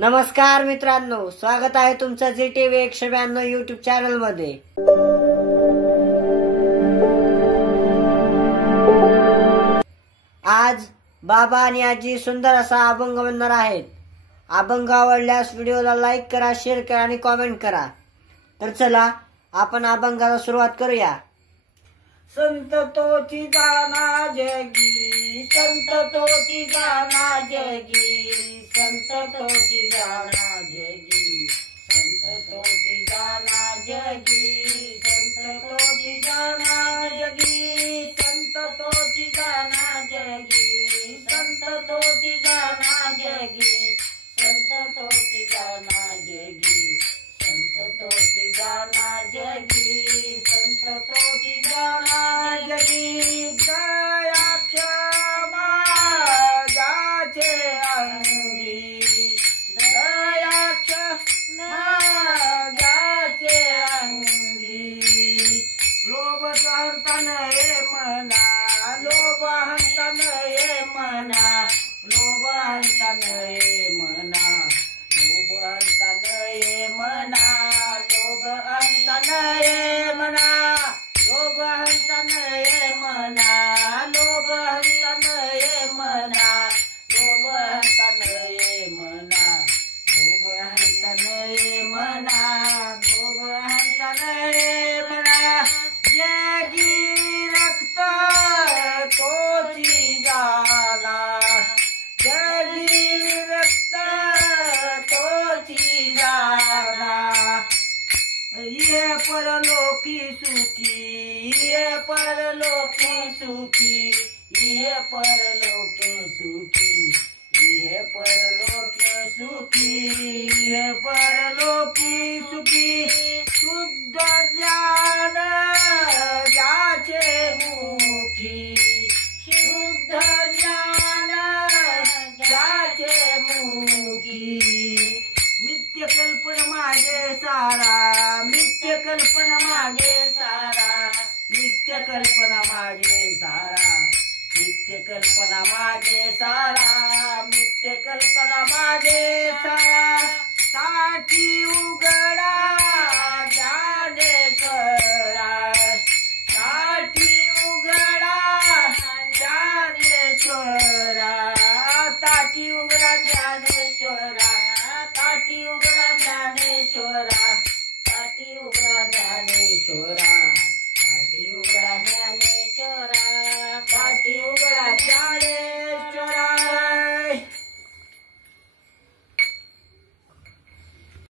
नमस्कार मित्रांनो, स्वागत आहे तुमचं ZTV 192 YouTube चॅनल मध्ये। आज बाबा आणि आजी सुंदर असा अभंग म्हणणार आहेत। अभंग आवडल्यास व्हिडिओला लाईक करा, शेअर करा आणि कमेंट करा। तर चला आपण अभंगाला सुरुवात करूया। संत तोची जाना जगी, संत तोची जाना जगी, संत तोची जाना जगी, संत तोची जाना जगी, संत तोची जाना जगी, संत तोची जाना जगी, संत तोची जाना जगी, संत तोची जाना जगी, संत तोची जाना जगी, संत तोची जाना जगी। दया क्षमा जाचे अंगी, दया क्षमा जाचे अंगी। लोभ हंता नये मना, लोभ हंता नये मना, लोभ हंता नये मना, लोभ हंता नये मना, लोभ हंता नये मना, लोभ हंता नये मना, लोभ हंता नये मना, लोभ हंता नये मना, लोभ हंता नये मना, लोभ हंता नये मना। जगी रक्त तोची जाना, जगी रक्त तोची जाना। ये परलोकी सुखी, ये परलोकी सुखी, ये परलोकी सुखी, ये परलोकी सुखी, ये परलोकी सुखी। शुद्ध ज्ञान जाचे मुखी, शुद्ध ज्ञान जाचे मुखी। मिथ्य कल्पना मागे सारा, मिथ्य कल्पना मागे सारा, मिथ्य कल्पना मागे सारा, मिथ्य कल्पना मागे सारा, मिथ्य कल्पना मागे